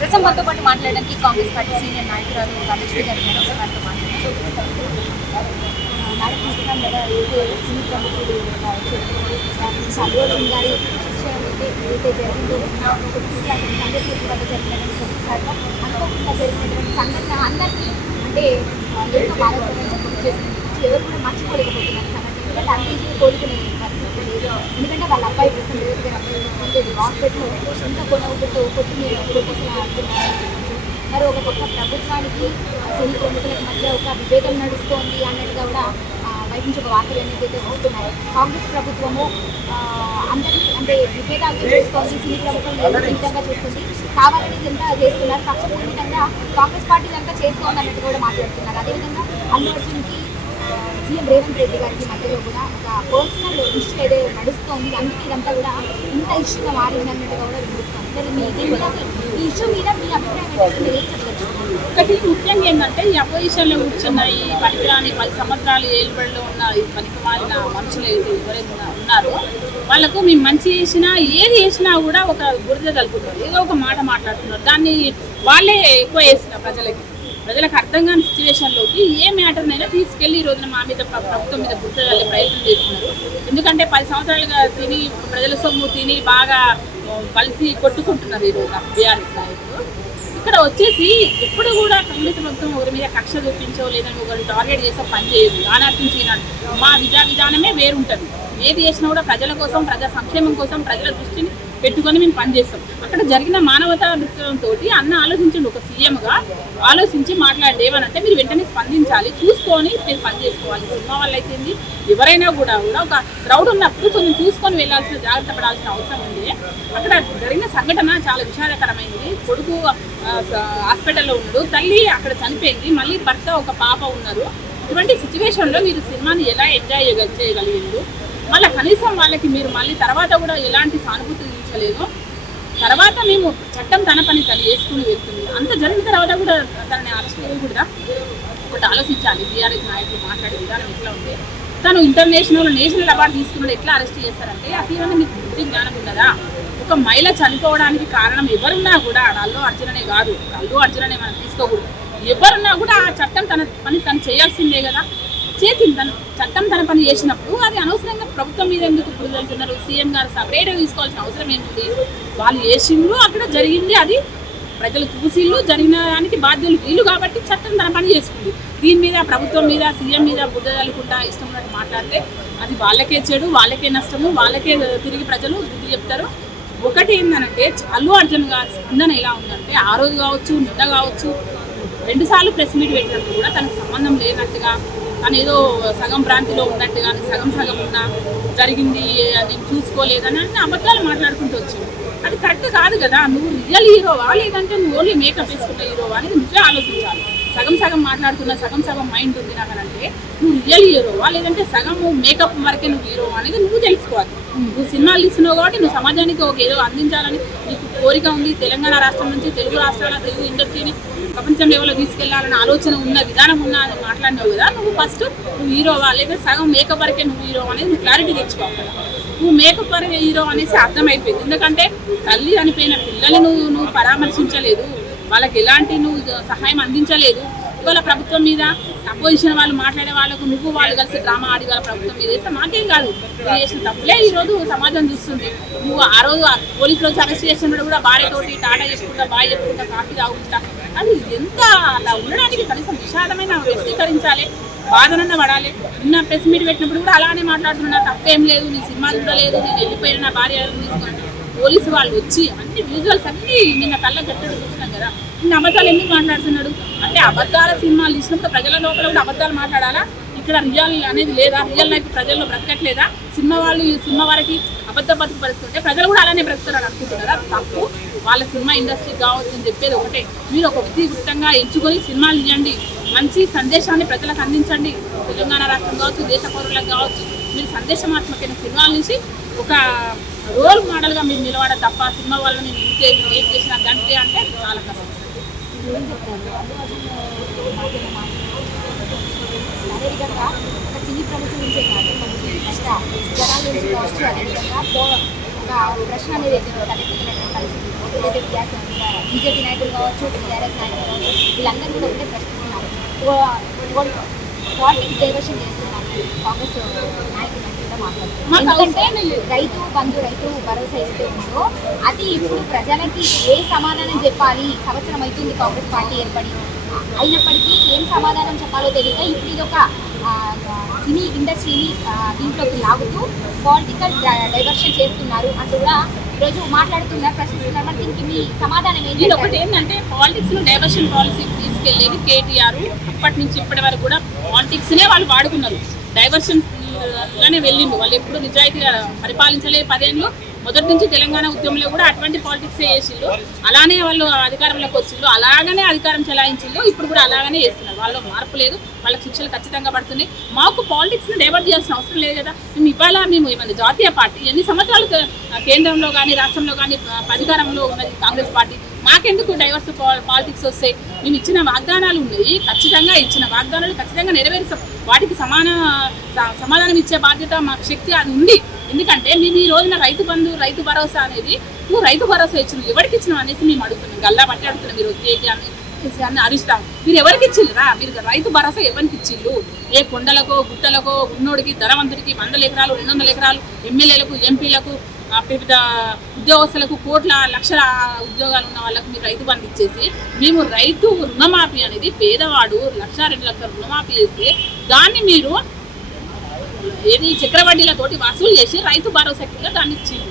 ప్రస్తుతం మనతో పాటు మాట్లాడడానికి కాంగ్రెస్ పార్టీ సీనియర్ నాయకురాలు రాజేశ్వరి గారు ఉన్నారు. వారితో మాట్లాడారు. అల్లు అర్జున్ గారి శిక్షణ ఏదైతే జరిగిందో అనుకోకుండా జరిగినటువంటి సంఘటన అందరినీ అంటే ఎంతో బాధపడడం చేస్తుంది. ఎవరు కూడా మర్చిపోలేకపోతున్నారు సంఘటన. ఎందుకంటే అంత ఈజీగా కోలుకునే పరిస్థితి లేదు. ఎందుకంటే వాళ్ళ అబ్బాయి ప్రస్తుతం రోజు గారు అబ్బాయి హాస్పిటల్లో ఇంకా కొట్టేసిన మరి ఒక పక్క ప్రభుత్వానికి సినీ ప్రముఖులకు మధ్య ఒక విభేదం నడుస్తోంది అన్నట్టుగా కూడా బయట నుంచి ఒక వార్తలు ఏదైతే వస్తున్నాయి. కాంగ్రెస్ ప్రభుత్వము అందరినీ అంటే విభేదాలు చేస్తోంది, సినీ ప్రముఖులు విధంగా చేస్తుంది, కావాలని ఇదంతా చేస్తున్నారు, పక్షపూరితంగా కాంగ్రెస్ పార్టీ ఇదంతా చేస్తోంది అన్నట్టు కూడా మాట్లాడుతున్నారు. అదేవిధంగా అల్లు అర్జున్కి సీఎం రేవంత్ రెడ్డి గారికి మధ్యలో కూడా ఒక పర్సనల్ ఇష్యూ ఏదో నడుస్తోంది, అందుకే ఇదంతా కూడా ఇంత ఇష్యూగా మారింది అన్నట్టుగా కూడా వినిపిస్తుంది. ఈ ఇష్యూ మీద మీ అభిప్రాయం ఏంటంటే మీరు ఏం చెప్పచ్చు? ఒకటి ముఖ్యంగా ఏంటంటే ఈ అపోజిషన్లో కూర్చున్న ఈ పనికిరాని 10 సంవత్సరాలు ఏలుబడిలో ఉన్న ఈ పనికి మారిన మనుషులు ఎవరైతే ఉన్నారో వాళ్ళకు మేము మంచి చేసినా ఏది చేసినా కూడా ఒక బురద కలుపుతున్నారు, ఏదో ఒక మాట మాట్లాడుతున్నారు. దాన్ని వాళ్ళే ఎక్కువ చేస్తున్నారు. ప్రజలకు అర్థం కాని సిచ్యువేషన్లోకి ఏ మ్యాటర్నైనా తీసుకెళ్ళి ఈ రోజున మా మీద ప్రభుత్వం మీద బురద చల్లే ప్రయత్నం చేస్తున్నారు. ఎందుకంటే 10 సంవత్సరాలుగా తిని ప్రజల సొమ్ము తిని బాగా కలిసి కొట్టుకుంటున్నారు ఈ రోజున బీఆర్ఎస్ నాయకులు. ఇక్కడ వచ్చేసి ఎప్పుడు కూడా కాంగ్రెస్ ప్రభుత్వం ఒకరి మీద కక్ష చూపించో లేదంటే ఒకరు టార్గెట్ చేసో పని చేయదు. ఆనాటి మా విధానమే వేరుంటుంది. ఏది చేసినా కూడా ప్రజల కోసం, ప్రజా సంక్షేమం కోసం, ప్రజల దృష్టిని పెట్టుకొని మేము పనిచేస్తాం. అక్కడ జరిగిన మానవతా దృక్పథంతో అన్న ఆలోచించండి, ఒక సీఎంగా ఆలోచించి మాట్లాడండి. ఏమనంటే మీరు వెంటనే స్పందించాలి, చూసుకొని మీరు పని చేసుకోవాలి. సినిమా వాళ్ళు అయితే ఎవరైనా కూడా ఒక క్రౌడ్ ఉన్నప్పుడు కొంచెం చూసుకొని వెళ్ళాల్సిన, జాగ్రత్త పడాల్సిన అవసరం ఉంది. అక్కడ జరిగిన సంఘటన చాలా విషాదకరమైంది. కొడుకు హాస్పిటల్లో ఉన్నాడు, తల్లి అక్కడ చనిపోయింది, మళ్ళీ భర్త ఒక పాప ఉన్నారు. ఇటువంటి సిచ్యువేషన్లో మీరు సినిమాని ఎలా ఎంజాయ్ చేయగలిగారు? మళ్ళీ కనీసం వాళ్ళకి మీరు మళ్ళీ తర్వాత కూడా ఎలాంటి సానుభూతి చూపించలేదు. తర్వాత మేము చట్టం తన పని తను చేసుకుని వెళ్తుంది. అంత జరిగిన తర్వాత కూడా తనని అరెస్ట్ చేయకూడదా? ఒకటి ఆలోచించాలి. బీఆర్ఎస్ నాయకులు మాట్లాడే విధానం ఎట్లా ఉంది? తను నేషనల్ అవార్డు తీసుకున్నాడు, ఎట్లా అరెస్ట్ చేస్తారంటే అసలు మీకు బుద్ధి జ్ఞానం ఉన్నదా? ఒక మహిళ చనిపోవడానికి కారణం ఎవరున్నా కూడా అల్లు అర్జుననే కాదు, అల్లు అర్జుననే మనం తీసుకోకూడదు. ఎవరున్నా కూడా ఆ చట్టం తన పని తను చేయాల్సిందే కదా. చేసింది తను, చట్టం తన పని చేసినప్పుడు అది అనవసరంగా ప్రభుత్వం మీద ఎందుకు వెళ్తున్నారు? సీఎం గారు సపరేట్గా తీసుకోవాల్సిన అవసరం ఏంటి? వాళ్ళు చేసిండ్రు, అక్కడ జరిగింది, అది ప్రజలు చూసిళ్ళు, జరిగిన దానికి బాధ్యులు వీళ్ళు కాబట్టి చట్టం తన పని చేసుకుంది. దీని మీద ప్రభుత్వం మీద సీఎం మీద బుద్ధ తల్లుకుంటా ఇష్టం ఉన్నట్టు మాట్లాడితే అది వాళ్ళకే చెడు, వాళ్ళకే నష్టము, వాళ్ళకే తిరిగి ప్రజలు బుద్ధి చెప్తారు. ఒకటి ఏంటంటే అల్లు అర్జున్ గారి స్పందన ఎలా ఉందంటే ఆ రోజు కావచ్చు, నిన్న కావచ్చు, 2 సార్లు ప్రెస్ మీట్ పెట్టినప్పుడు కూడా తనకు సంబంధం లేనట్టుగా, తను ఏదో సగం ప్రాంతిలో ఉన్నట్టుగా, సగం ఉన్నా జరిగింది నేను చూసుకోలేదని అంటే అబద్ధాలు మాట్లాడుకుంటూ వచ్చింది. అది కరెక్ట్ కాదు కదా. నువ్వు రియల్ హీరోవా లేదంటే నువ్వు ఓన్లీ మేకప్ వేసుకున్న హీరోవా అనేది నువ్వే ఆలోచించాలి. సగం మాట్లాడుతున్నా, సగం మైండ్ ఉంది నాకనంటే నువ్వు రియల్ హీరోవా లేదంటే సగం మేకప్ వరకే నువ్వు హీరోవా అనేది నువ్వు తెలుసుకోవాలి. నువ్వు సినిమాలు తీస్తున్నావు కాబట్టి నువ్వు సమాజానికి ఒక ఏదో అందించాలని నీకు కోరిక ఉంది. తెలంగాణ రాష్ట్రం నుంచి తెలుగు రాష్ట్రాల తెలుగు ఇండస్ట్రీని ప్రపంచం లెవెల్లో తీసుకెళ్లాలన్న ఆలోచన ఉన్న, విధానం ఉన్న అని మాట్లాడినావు కదా. నువ్వు ఫస్ట్ నువ్వు హీరోవా లేదా సగం మేకప్ వరకే నువ్వు హీరో అనేది నువ్వు క్లారిటీ తెచ్చుకోవాలి కదా. నువ్వు మేకప్ వరకే హీరో అనేసి అర్థమైపోయింది. ఎందుకంటే తల్లి చనిపోయిన పిల్లల్ని నువ్వు పరామర్శించలేదు, వాళ్ళకి ఎలాంటి నువ్వు సహాయం అందించలేదు. ఇవాళ ప్రభుత్వం మీద అపోజిషన్ వాళ్ళు మాట్లాడే వాళ్ళకు వాళ్ళు కలిసి డ్రామా ఆడి వాళ్ళ ప్రభుత్వం మీద వేస్తే మాకేం కాదు. నువ్వు చేసిన తప్పులే ఈరోజు సమాజం చూస్తుంది. నువ్వు ఆ రోజు పోలీసులు వచ్చి అరెస్ట్ చేసినప్పుడు కూడా భార్యతోటి టాటా చేసుకుంటా, బాయ్ చెప్పుకుంటా, కాఫీ తాగుకుంటా, అది ఎంత అలా ఉండడానికి కనీసం విషాదమైన వ్యక్తీకరించాలి, బాధనన్న పడాలి. నిన్న ప్రెస్ మీట్ పెట్టినప్పుడు కూడా అలానే మాట్లాడుతున్నా, తప్పేం లేదు, నీ సినిమా చూడలేదు, నేను వెళ్ళిపోయిన నా భార్య తీసుకున్నాను. పోలీసు వాళ్ళు వచ్చి అన్ని విజువల్స్ అన్నీ నిన్న కళ్ళ కట్టడం చూసినాం కదా. నిన్న అబద్ధాలు ఎందుకు మాట్లాడుతున్నాడు అంటే అబద్ధాల సినిమాలు తీసినప్పుడు ప్రజల లోపల కూడా అబద్ధాలు మాట్లాడాలా? ఇక్కడ రియల్ అనేది లేదా? రియల్ లైఫ్ ప్రజల్లో బ్రతకట్లేదా? సినిమా వారికి అబద్ధ బతుకు బతుకుంటే ప్రజలు కూడా అలానే బ్రతుకుతారని అనుకుంటున్నారా? తప్పు. వాళ్ళ సినిమా ఇండస్ట్రీ కావచ్చు అని చెప్పేది ఒకటే, మీరు ఒక విధివృత్తంగా ఎంచుకొని సినిమాలు తీయండి, మంచి సందేశాన్ని ప్రజలకు అందించండి. తెలంగాణ రాష్ట్రం కావచ్చు, దేశ పౌరులకు కావచ్చు, మీరు సందేశమాత్మకమైన సినిమాల నుంచి ఒక రోల్ మోడల్గా మీరు నిలబడ తప్ప సినిమా వాళ్ళని ఏం చేసిన గంటే అంటే చాలా కష్టం. అదేవిధంగా ఒక సినీ ప్రముఖుల నుంచే కాదు, జనాల నుంచి కావచ్చు, అదేవిధంగా ఒక ప్రశ్న అనేది తలెత్తుతున్నటువంటి పరిస్థితి. ఏదైతే బీజేపీ నాయకులు కావచ్చు, టీఆర్ఎస్ నాయకులు కావచ్చు, వీళ్ళందరూ కూడా ఒకటే ప్రశ్నిస్తున్నారు. పాలిటిక్స్ డైవర్షన్ చేస్తున్నారు కాంగ్రెస్ నాయకులు కూడా మాట్లాడుతున్నారు. ఎందుకంటే రైతు బంధు, రైతు భరోసా ఏదైతే ఉందో అది ఇప్పుడు ప్రజలకి ఏ సమాధానం చెప్పాలి, సంవత్సరం అవుతుంది కాంగ్రెస్ పార్టీ ఏర్పడి, అయినప్పటికీ ఏం సమాధానం చెప్పాలో తెలియక ఇప్పుడు ఇది ఒక సినీ ఇండస్ట్రీని దీంట్లోకి లాగుతూ పొలిటికల్ డైవర్షన్ చేస్తున్నారు అంటూ కూడా ఈరోజు మాట్లాడుతున్నారు, ప్రశ్నిస్తున్నారు. మరి దీనికి మీ సమాధానం ఏంటి? ఇది ఒకటి ఏంటంటే పాలిటిక్స్ ను డైవర్షన్ పాలసీ తీసుకెళ్లేది కేటీఆర్. అప్పటి నుంచి ఇప్పటి వరకు కూడా పాలిటిక్స్ నే వాళ్ళు వాడుకున్నారు, డైవర్షన్ లానే వెళ్ళిండు. వాళ్ళు ఎప్పుడు నిజాయితీగా పరిపాలించలే 10 ఏళ్ళు. మొదటి నుంచి తెలంగాణ ఉద్యమంలో కూడా అటువంటి పాలిటిక్స్ చేసిళ్ళు, అలానే వాళ్ళు అధికారంలోకి వచ్చిళ్ళు, అలాగనే అధికారం చెలాయించిళ్ళు. ఇప్పుడు కూడా అలాగనే చేస్తున్నారు. వాళ్ళు మార్పు లేదు, వాళ్ళకి శిక్షలు ఖచ్చితంగా పడుతున్నాయి. మాకు పాలిటిక్స్ ని డైవర్ట్ చేయాల్సిన అవసరం లేదు కదా. మేము ఏమైనా జాతీయ పార్టీ ఎన్ని సంవత్సరాలు కేంద్రంలో కానీ రాష్ట్రంలో కానీ అధికారంలో ఉన్నది కాంగ్రెస్ పార్టీ, మాకెందుకు డైవర్స్ పాలిటిక్స్ వస్తాయి? మేము ఇచ్చిన వాగ్దానాలు ఉన్నాయి, ఖచ్చితంగా ఇచ్చిన వాగ్దానాలు ఖచ్చితంగా నెరవేరుస్తాం. వాటికి సమాధానం ఇచ్చే బాధ్యత మాకు శక్తి అది ఉంది. ఎందుకంటే మేము ఈ రోజున రైతు బంధు, రైతు భరోసా అనేది నువ్వు రైతు భరోసా ఇచ్చిన ఎవరికి ఇచ్చినావు అనేసి మేము అడుగుతున్నాం. గల్లా బట్టి అడుగుతున్నాం. మీరు కేసీఆర్ని అరుస్తాం, మీరు ఎవరికి ఇచ్చిల్లురా? మీరు రైతు భరోసా ఎవరికి ఇచ్చిళ్ళు? ఏ కొండలకో గుట్టలకో ఉన్నోడికి ధనవంతుడికి 100 ఎకరాలు 200 ఎకరాలు, ఎమ్మెల్యేలకు ఎంపీలకు వివిధ ఉద్యోగస్తులకు కోట్ల లక్షల ఉద్యోగాలు ఉన్న వాళ్ళకు మీరు రైతు బంధు ఇచ్చేసి మేము రైతు రుణమాఫీ అనేది పేదవాడు 1,02 లక్షల రుణమాఫీ చేస్తే దాన్ని మీరు ఏది చక్రవడ్డీలతోటి వసూలు చేసి రైతు భరోసా కింద దాన్ని ఇచ్చింది.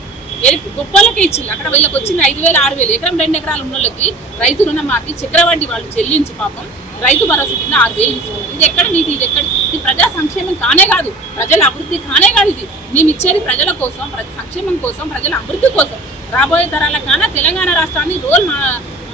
గొప్పలకే ఇచ్చింది. అక్కడ వీళ్ళకి వచ్చింది 5,000 6,000 ఎకరం 2 ఎకరాలు ఉన్న వాళ్ళకి రైతు రుణమాఫీ చక్రవడ్డీ వాళ్ళు చెల్లించి పాపం రైతు భరోసా కింద 6,000 ఇస్తున్నారు. ఇది ఎక్కడ నీతి? ఇది ఎక్కడ? ఇది ప్రజా సంక్షేమం కానే కాదు, ప్రజల అభివృద్ధి కానే కాదు. ఇది మేము ఇచ్చేది ప్రజల కోసం, ప్రజల సంక్షేమం కోసం, ప్రజల అభివృద్ధి కోసం. రాబోయే తరాల కాన తెలంగాణ రాష్ట్రాన్ని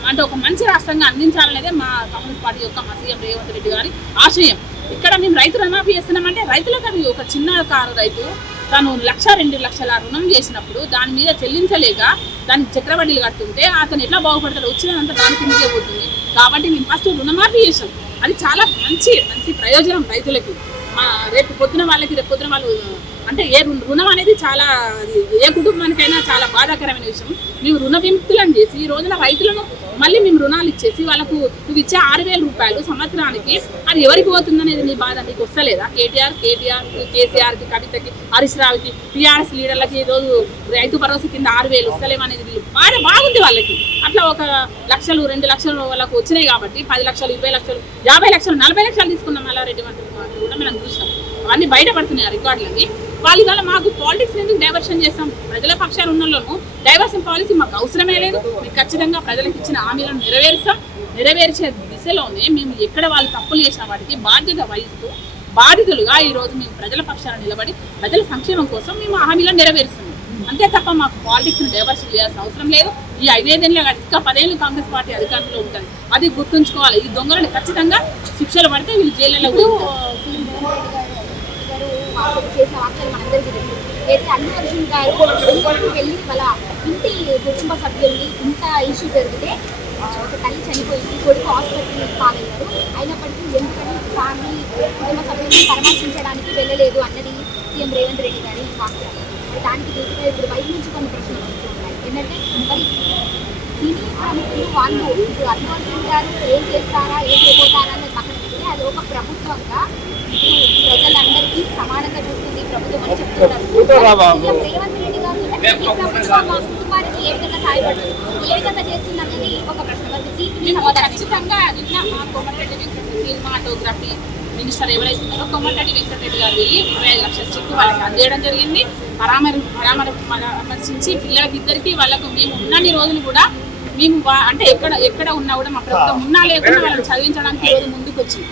అంటే ఒక మంచి రాష్ట్రంగా అందించాలనేదే మా కాంగ్రెస్ పార్టీ యొక్క మా సీఎం రేవంత్ రెడ్డి గారి ఆశయం. ఇక్కడ మేము రైతు రుణమాఫీ చేస్తున్నామంటే రైతులకు అది ఒక చిన్న కారు రైతు తను 1,02 లక్షల రుణం చేసినప్పుడు దాని మీద చెల్లించలేక దానికి చక్రవడ్డీలు కడుతుంటే అతను ఎట్లా బాగుపడతాడు? వచ్చినంత దాని కిందకే పోతుంది. కాబట్టి మేము ఫస్ట్ రుణమాఫీ చేసాం. అది చాలా మంచి ప్రయోజనం రైతులకి. రేపు పొద్దున వాళ్ళకి, రేపు పొద్దున వాళ్ళు అంటే రుణం అనేది చాలా ఏ కుటుంబానికైనా చాలా బాధాకరమైన విషయం. మేము రుణ విముక్తులను చేసి ఈ రోజున రైతులను మళ్ళీ మేము రుణాలు ఇచ్చేసి వాళ్ళకు నువ్వు ఇచ్చే 6,000 రూపాయలు సంవత్సరానికి అది ఎవరికి పోతుందనేది మీ బాధ మీకు వస్తలేదా? కేసీఆర్కి, కవితకి, హరీష్ రావుకి, టీఆర్ఎస్ లీడర్లకి ఈరోజు రైతు భరోసా కింద 6,000 వస్తలేమనేది వీళ్ళు బాగుంది వాళ్ళకి. అట్లా 1 లక్షలు 2 లక్షలు వాళ్ళకు వచ్చినాయి కాబట్టి 10 లక్షలు 20 లక్షలు 50 లక్షలు 40 లక్షలు తీసుకున్నాం. మల్లారెడ్డి వంటి కూడా మనం చూసినాం. అవన్నీ బయటపడుతున్నాయి రికార్డులన్నీ. వాళ్ళ వల్ల మాకు పాలిటిక్స్ ఎందుకు డైవర్షన్ చేస్తాం? ప్రజల పక్షాలు ఉన్నలోనూ డైవర్షన్ పాలసీ మాకు అవసరమే లేదు. మేము ఖచ్చితంగా ప్రజలకు ఇచ్చిన హామీలను నెరవేర్చే దిశలోనే మేము ఎక్కడ వాళ్ళు తప్పులు చేసిన వాటికి బాధ్యత వహిస్తూ బాధితులుగా ఈరోజు మేము ప్రజల పక్షాన నిలబడి ప్రజల సంక్షేమం కోసం మేము హామీలను నెరవేరుస్తున్నాం. అంతే తప్ప మాకు పాలిటిక్స్ని డైవర్షన్ చేయాల్సిన అవసరం లేదు. ఈ 5 ఏళ్ళే కాదు, ఇంకా 10 ఏళ్ళు కాంగ్రెస్ పార్టీ అధికారంలో ఉంటుంది. అది గుర్తుంచుకోవాలి. ఈ దొంగలను ఖచ్చితంగా శిక్షలు పడితే వీళ్ళు జైళ్ళలో చేసిన వాక్యాలు మనందరికీ తెలుసు. అయితే అల్లు అర్జున్ గారు వెళ్ళి వాళ్ళ ఇంటి కుటుంబ సభ్యుల్ని ఇంత ఇష్యూ జరిగితే ఒక తల్లి చనిపోయింది, కొడుకు హాస్పిటల్ పాలయ్యారు. అయినప్పటికీ ఎందుకని ఫ్యామిలీ కుటుంబ సభ్యుల్ని పరామర్శించడానికి వెళ్ళలేదు అన్నది సీఎం రేవంత్ రెడ్డి గారి వాక్యాలు. దానికి దృష్టిగా ఇప్పుడు బయట నుంచి కొన్ని ప్రశ్నలు వస్తున్నాయి. ఏంటంటే మరి సినీ ప్రముఖులు వాళ్ళు ఇప్పుడు అల్లు అర్జున్ గారు ఏం చేస్తారా, ఏం చేయబోతారా అన్నది పక్కన పెడితే అది ఒక ప్రభుత్వంగా ప్రజలందరికీ సమానంగా చూస్తుంది ప్రభుత్వం అని చెప్తున్నారు. రేవంత్ రెడ్డి గారు ఈ ప్రభుత్వం మా కుటుంబానికి ఏ విధంగా సహాయపడుతుంది, ఏ విధంగా చేస్తుంది అనేది ఒక ప్రశ్న. ఖచ్చితంగా నిన్న మా కోమటిరెడ్డి వెంకటరెడ్డి సినిమాటోగ్రఫీ మినిస్టర్ ఎవరైతే ఉన్నారో కోమటిరెడ్డి వెంకటరెడ్డి గారు వెళ్ళి 25 లక్షల చెక్కు వాళ్ళకి అందజేయడం జరిగింది. పరామర్శించి పిల్లలకిద్దరికి వాళ్ళకు మేము ఉన్నన్ని రోజులు కూడా మేము అంటే ఎక్కడ ఉన్నా కూడా మా ప్రభుత్వం ఉన్నా లేకుండా వాళ్ళని చదివించడానికి ఈరోజు ముందుకు వచ్చింది.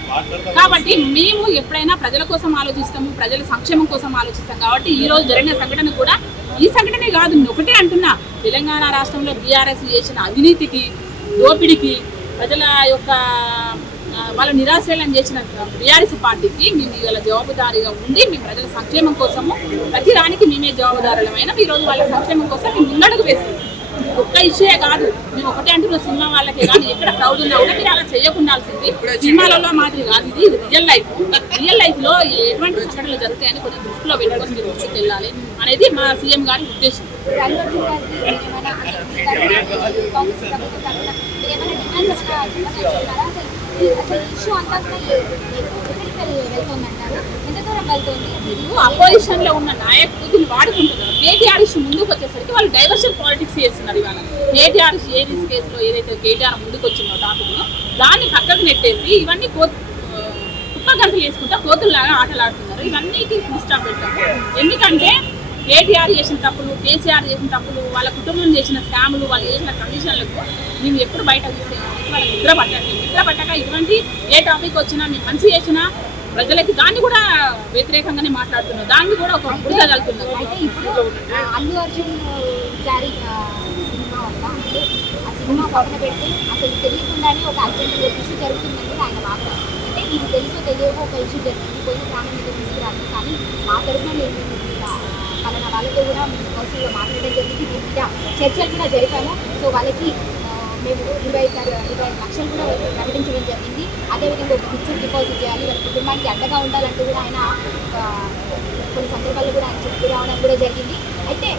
కాబట్టి మేము ఎప్పుడైనా ప్రజల కోసం ఆలోచిస్తాము, ప్రజల సంక్షేమం కోసం ఆలోచిస్తాం. కాబట్టి ఈ రోజు జరిగిన సంఘటన కూడా ఈ సంఘటనే కాదు, నేను ఒకటే అంటున్నా, తెలంగాణ రాష్ట్రంలో బీఆర్ఎస్ చేసిన అవినీతికి, దోపిడికి, ప్రజల యొక్క వాళ్ళ నిరాశలను చేసిన బీఆర్ఎస్ పార్టీకి మేము ఇవాళ జవాబుదారీగా ఉండి మేము ప్రజల సంక్షేమం కోసము ప్రతి దానికి మేమే జవాబుదారులమైన ఈరోజు వాళ్ళ సంక్షేమం కోసం మేము ముందడుగు వేస్తాం. ఒక్క ఇష్యూయే కాదు, మేము ఒకటే అంటున్నాం సినిమా వాళ్ళకే కానీ ఎక్కడ క్రౌడ్ ఉన్నా కూడా మీరు అలా చేయకుండాల్సింది. సినిమాలలో మాదిరి కాదు, ఇది రియల్ లైఫ్ లో ఎటువంటి సంఘటనలు జరుగుతాయని కొంచెం దృష్టిలో పెట్టుకొని మీరు ముందుకు వెళ్ళాలి అనేది మా సీఎం గారి ఉద్దేశం. అల్లు అర్జున్ గారికి ఏమైనా కాంగ్రెస్ ప్రభుత్వం తరఫున ఏమైనా డిమాండ్స్ ఏమైనా అసలు ఇష్యూ అంతా కూడా ఎక్కడికి వెళ్తుందంటారు, ఎంత దూరం వెళ్తుంది? అపోజిషన్ లో ఉన్న నాయకులు దీన్ని వాడుకుంటున్నారు. కేటీఆర్ ఇష్యూ ముందుకు వచ్చేసరికి వాళ్ళు డైవర్షన్ పాలిటిక్స్ చేస్తున్నారు. ఇవాళ కేటీఆర్ షేరీస్ కేసులో ఏదైతే కేటీఆర్ ముందుకు వచ్చిందో టాపిక్ దాన్ని పక్కకు నెట్టేసి ఇవన్నీ కుప్ప గంటలు వేసుకుంటా కోతుల్లాగా ఆటలాడుతున్నారు. ఇవన్నీకి స్టాప్ పెట్టాము. ఎందుకంటే కేటీఆర్ చేసిన తప్పులు, కేసీఆర్ చేసిన తప్పులు, వాళ్ళ కుటుంబం చేసిన స్కాములు, వాళ్ళు చేసిన కండిషన్లకు మేము ఎప్పుడు బయట తీస్తే వాళ్ళకి నిద్ర పట్టక ఇటువంటి ఏ టాపిక్ వచ్చినా మేము మంచి చేసినా ప్రజలకి దాన్ని కూడా వ్యతిరేకంగానే మాట్లాడుతున్నారు. దాన్ని కూడా ఒక బురద కలుపుతున్నారు. అయితే ఇప్పుడు అల్లు అర్జున్ గారి సినిమా వల్ల అంటే ఆ సినిమా పక్కన పెడితే అసలు తెలియకుండానే ఒక అర్జెంట్ ఇష్యూ జరుగుతుందని ఆయన మాత్రం అంటే ఇది తెలుసో తెలియకో ఒక ఇష్యూ జరిగింది, పోయిన ప్రాణం మీద తీసుకురాదు. కానీ మా తరఫున నేను పలానా వాళ్ళతో కూడా కౌన్సిల్లో మాట్లాడడం జరిగింది, దీని మీద చర్చలు కూడా జరిపాము. సో వాళ్ళకి మేము 25 లక్షలు కూడా ప్రకటించడం జరిగింది. అదేవిధంగా ఒక ఫిక్స్డ్ డిపాజిట్ చేయాలి, వాళ్ళ కుటుంబానికి అండగా ఉండాలంటూ కూడా ఆయన కొన్ని సందర్భాల్లో కూడా ఆయన చెప్పి రావడం కూడా జరిగింది. అయితే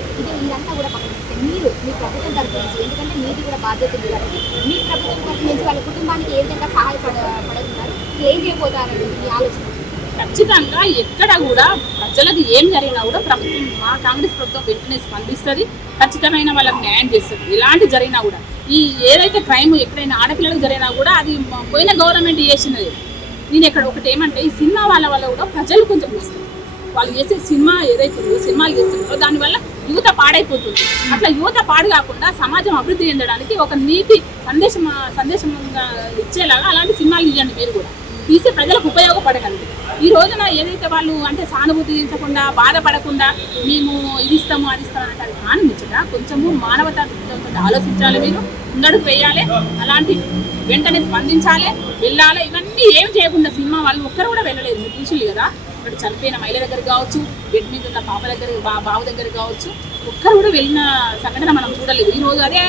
ఇదంతా కూడా పక్కనిస్తే మీరు మీ ప్రభుత్వం తరఫు నుంచి, ఎందుకంటే మీది కూడా బాధ్యత ఉంది కాబట్టి మీ ప్రభుత్వం తరఫు నుంచి వాళ్ళ కుటుంబానికి ఏ విధంగా సహాయపడుతున్నారు, ఏం చేయబోతారని మీ ఆలోచన? ఖచ్చితంగా ఎక్కడ కూడా ప్రజలకు ఏం జరిగినా కూడా ప్రభుత్వం, మా కాంగ్రెస్ ప్రభుత్వం వెంటనే స్పందిస్తుంది, ఖచ్చితమైన వాళ్ళకి న్యాయం చేస్తుంది. ఇలాంటి జరిగినా కూడా ఈ ఏదైతే క్రైమ్ ఎక్కడైనా ఆడపిల్లలకు జరిగినా కూడా అది పోయిన గవర్నమెంట్ చేసినది. నేను ఇక్కడ ఒకటి ఏమంటే ఈ సినిమా వల్ల కూడా ప్రజలు కొంచెం వస్తుంది. వాళ్ళు చేసే సినిమా ఏదైతే సినిమాలు చేస్తున్నారో దానివల్ల యువత పాడైపోతుంది. అట్లా యువత పాడు కాకుండా సమాజం అభివృద్ధి చెందడానికి ఒక నీతి సందేశం ఇచ్చేలాగా అలాంటి సినిమాలు తీయండి. మీరు కూడా తీసే ప్రజలకు ఉపయోగపడగలదు. ఈ రోజున ఏదైతే వాళ్ళు అంటే సానుభూతించకుండా బాధపడకుండా మేము ఇది ఇస్తాము అది ఇస్తాము అంటే అది కానిముచ్చట. కొంచెము మానవతా దృక్పథంతో ఆలోచించాలి, మీరు ముందడుగు వేయాలి, అలాంటి వెంటనే స్పందించాలి, వెళ్ళాలి. ఇవన్నీ ఏం చేయకుండా సినిమా వాళ్ళు ఒక్కరు కూడా వెళ్ళలేదు. మీరు చూసిల్లు కదా, ఇక్కడ చనిపోయిన మహిళ దగ్గర కావచ్చు, బెడ్ మీద ఉన్న పాప దగ్గర బాబు దగ్గర కావచ్చు, ఒక్కరు కూడా వెళ్ళిన సంఘటన మనం చూడలేదు. ఈరోజు అదే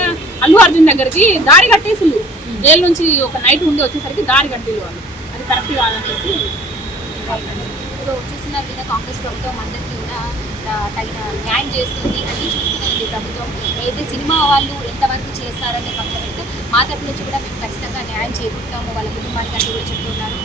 అల్లు అర్జున్ దగ్గరికి దారి కట్టేసింది. జైలు నుంచి ఒక నైట్ ఉండి వచ్చేసరికి దారి కట్టేది వాళ్ళు. అది కరెక్ట్ కాదనేసి సో చూస్తున్నారు కదా, కాంగ్రెస్ ప్రభుత్వం అందరికీ కూడా తగిన న్యాయం చేస్తుంది అని చూస్తున్నది ప్రభుత్వం. అయితే సినిమా వాళ్ళు ఎంతవరకు చేస్తారనే పక్కన పెడితే మా తరపు నుంచి కూడా మేము ఖచ్చితంగా న్యాయం చేకూరుతాము వాళ్ళ కుటుంబానికి అని కూడా చెప్తున్నారు.